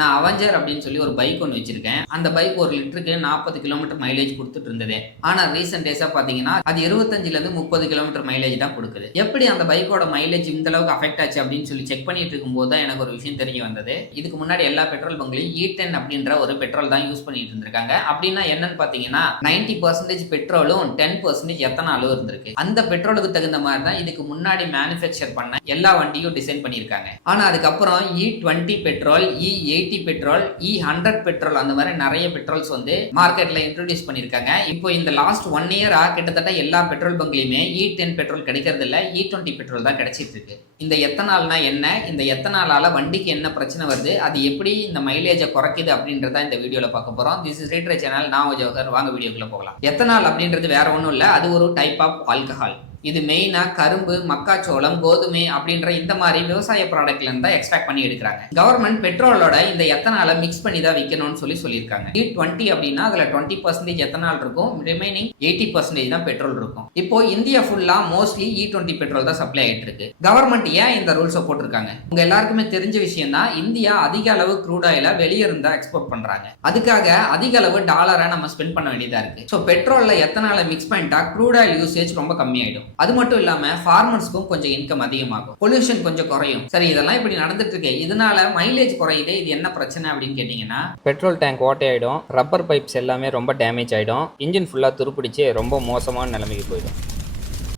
நான் அவெஞ்சர் அப்படின்னு சொல்லி ஒரு பைக் ஒன்று வச்சிருக்கேன். அந்த பைக் ஒரு லிட்டருக்கு 40 கிலோமீட்டர் மைலேஜ் கொடுத்துட்டு இருந்தது. ஆனா ரீசெண்ட் டேஸா பாத்தீங்கன்னா அது 25ல இருந்து 30 கிலோமீட்டர் மைலேஜ் தான் கொடுக்குது. எப்படி அந்த பைக்கோட மைலேஜ் இந்த அளவுக்கு அஃபெக்ட் ஆச்சு அப்படின்னு சொல்லி செக் பண்ணிட்டு இருக்கும்போது தான் எனக்கு ஒரு விஷயம் தெரிய வந்தது. இதுக்கு முன்னாடி எல்லா பெட்ரோல் பங்க்லையும் E10 அப்படின்ற ஒரு பெட்ரோல் தான் யூஸ் பண்ணிட்டு இருந்திருக்காங்க. அப்படின்னா என்னன்னு பாத்தீங்கன்னா 90% பெட்ரோலும் 10% எத்தனாலும் இருந்திருக்கு. அந்த பெட்ரோலுக்கு தகுந்த மாதிரி தான் இதுக்கு முன்னாடி மேனுஃபேக்சர் பண்ண எல்லா வண்டியும் டிசைன் பண்ணியிருக்காங்க. ஆனா அதுக்கப்புறம் E20 petrol, E80 petrol, E100 petrol அந்த மாதிரி நிறைய பெட்ரோல்ஸ் வந்து மார்க்கெட்ல இன்ட்ரோடியூஸ் பண்ணிருக்காங்க. இப்போ இந்த லாஸ்ட் 1 இயரா கிட்டத்தட்ட எல்லா பெட்ரோல் பங்க்லயுமே E10 பெட்ரோல் கிடைக்கிறது இல்ல, E20 பெட்ரோல் தான் கிடைச்சிட்டு இருக்கு. இந்த எத்தனால்னா என்ன, இந்த எத்தனாலால வண்டிக்கு என்ன பிரச்சனை வருது, அது எப்படி இந்த மைலேஜை குறைக்குது அப்படின்றத இந்த வீடியோல பார்க்க போறோம். திஸ் இஸ் ரீட்ரே சேனல், நான் ஜோஹர். வாங்க வீடியோக்குள்ள போகலாம். எத்தனால் அப்படின்றது வேற ஒன்றும் இல்ல, அது ஒரு டைப் ஆஃப் ஆல்கஹால். இது மெயினா கரும்பு, மக்காச்சோளம், கோதுமை அப்படின்ற இந்த மாதிரி விவசாய ப்ராடக்ட்ல இருந்தா எக்ஸ்ட்ராக்ட் பண்ணி எடுக்கிறாங்க. கவர்மெண்ட் பெட்ரோலோட இந்த எத்தனால மிக்ஸ் பண்ணி தான் விற்கணும்னு சொல்லியிருக்காங்க. E20 அப்படின்னா அதுல 20% எத்தனால் இருக்கும், ரிமைனிங் 80% தான் பெட்ரோல் இருக்கும். இப்போ இந்தியா ஃபுல்லா மோஸ்ட்லி E20 பெட்ரோல் தான் சப்ளை ஆயிட்டு இருக்கு. கவர்மெண்ட் ஏன் இந்த ரூல்ஸை போட்டிருக்காங்க? உங்க எல்லாருக்குமே தெரிஞ்ச விஷயம் தான், இந்தியா அதிக அளவு க்ரூட் ஆயில வெளியே இருந்தா எக்ஸ்போர்ட் பண்றாங்க. அதுக்காக அதிக அளவு டாலரை நம்ம ஸ்பெண்ட் பண்ண வேண்டியதா இருக்கு. ஸோ பெட்ரோல்ல எத்தனால மிக்ஸ் பண்ணிட்டா க்ரூட் ஆயில் யூசேஜ் ரொம்ப கம்மியாயிடும். அது மட்டும் இல்லாம ஃபார்மர்ஸ்க்கும் கொஞ்சம் இன்கம் அதிகமாகும், பொல்யூஷன் கொஞ்சம் குறையும். சரி, இதெல்லாம் இப்படி நடந்துட்டு இருக்கு, இதனால மைலேஜ் குறையுது, இது என்ன பிரச்சனை அப்படின்னு கேட்டீங்கன்னா, பெட்ரோல் டேங்க் ஓட்டையாயிடும், ரப்பர் பைப்ஸ் எல்லாமே ரொம்ப டேமேஜ் ஆகிடும், இன்ஜின் ஃபுல்லாக துருப்பிடிச்சு ரொம்ப மோசமான நிலைமைக்கு போயிடும்.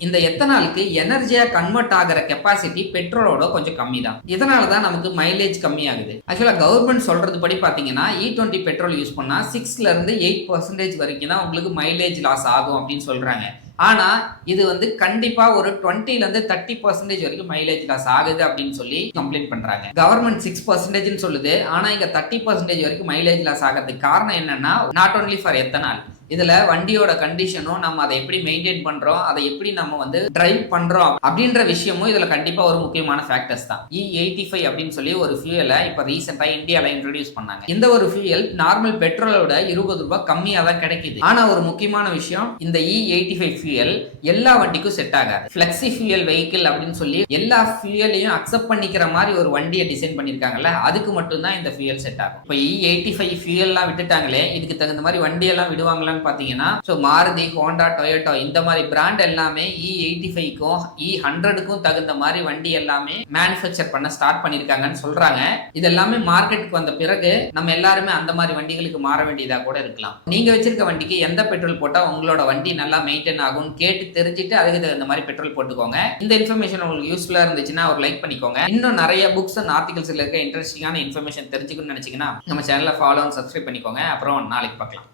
இந்த எத்தனாலுக்கு எனர்ஜியா கன்வெர்ட் ஆகிற கெப்பாசிட்டி பெட்ரோலோட கொஞ்சம் கம்மி தான். இதனால தான் நமக்கு மைலேஜ் கம்மி ஆகுது. ஆக்சுவலா கவர்மெண்ட் சொல்றது படி பாத்தீங்கன்னா E20 பெட்ரோல் யூஸ் பண்ணா 6ல இருந்து 8% வரைக்கும் தான் உங்களுக்கு மைலேஜ் லாஸ் ஆகும் அப்படின்னு சொல்றாங்க. ஆனா இது வந்து கண்டிப்பா ஒரு 20ல இருந்து 30% வரைக்கும் மைலேஜ் லாஸ் ஆகுது அப்படின்னு சொல்லி கம்ப்ளைண்ட் பண்றாங்க. கவர்மெண்ட் 6% சொல்லுது, ஆனா இங்க 30% வரைக்கும் மைலேஜ் லாஸ் ஆகிறதுக்கு காரணம் என்னன்னா, நாட் ஒன்லி ஃபார் எத்தனால், இதுல வண்டியோட கண்டிஷனும், நம்ம அதை எப்படி மெயின்டைன் பண்றோம், அதை எப்படி நம்ம வந்து டிரைவ் பண்றோம் அப்படின்ற விஷயமும் இதுல கண்டிப்பா ஒரு முக்கியமான ஃபேக்டர்ஸ் தான். E85 அப்படின்னு சொல்லி ஒரு ஃபியூயலை இப்ப ரீசெண்டா இந்தியால இன்ட்ரோடியூஸ் பண்ணாங்க. இந்த ஒரு ஃபியூயல் நார்மல் பெட்ரோலோட 20 ரூபாய் கம்மியா தான் கிடைக்குது. ஆனா ஒரு முக்கியமான விஷயம், இந்த E85 ஃபியூயல் எல்லா வண்டிக்கும் செட் ஆகாது. ஃபிளெக்சி ஃபியூயல் வெஹிக்கிள் அப்படின்னு சொல்லி எல்லா ஃபியூயலையும் அக்செப்ட் பண்ணிக்கிற மாதிரி ஒரு வண்டியை டிசைன் பண்ணிருக்காங்கல்ல, அதுக்கு மட்டும் தான் இந்த ஃபியூயல் செட் ஆகும். இப்போ E85 ஃபியூயல்லாம் விட்டுட்டாங்களே, இதுக்கு தகுந்த மாதிரி வண்டி எல்லாம் விடுவாங்களா பாத்தீங்கன்னா, மாருதி, ஹோண்டா, டொயோட்டா இந்த மாதிரி பிராண்ட் எல்லாமே E85க்கும் E100க்கும் தகுந்த மாதிரி வண்டி எல்லாமே மேனுஃபேக்சர் பண்ண ஸ்டார்ட் பண்ணிருக்காங்கன்னு சொல்றாங்க. இது எல்லாமே மார்க்கெட்டுக்கு வந்த பிறகு நம்ம எல்லாருமே அந்த மாதிரி வண்டிகளுக்கு மாற வேண்டியதா கூட இருக்கலாம். நீங்க வச்சிருக்க வண்டிக்கு எந்த பெட்ரோல் போட்டா உங்களோட வண்டி நல்லா மெயின்டைன் ஆகும் கேட்டு தெரிஞ்சுட்டு அதுக்கு தகுந்த மாதிரி பெட்ரோல் போட்டுக்கோங்க. இந்த இன்ஃபர்மேஷன் உங்களுக்கு யூஸ்ஃபுல்லா இருந்துச்சுன்னா ஒரு லைக் பண்ணிக்கோங்க. இன்னும் நிறைய புக்ஸ் அண்ட் ஆர்டிகல்ஸ்ல இருக்க இன்ட்ரெஸ்டிங்கான இன்ஃபர்மேஷன் தெரிஞ்சுக்கணும்னு நினைச்சீங்கன்னா நம்ம சேனலை ஃபாலோ அண்ட் சப்ஸ்கிரைப் பண்ணிக்கோங்க. அப்புறம் நாளைக்கு பார்க்கலாம்.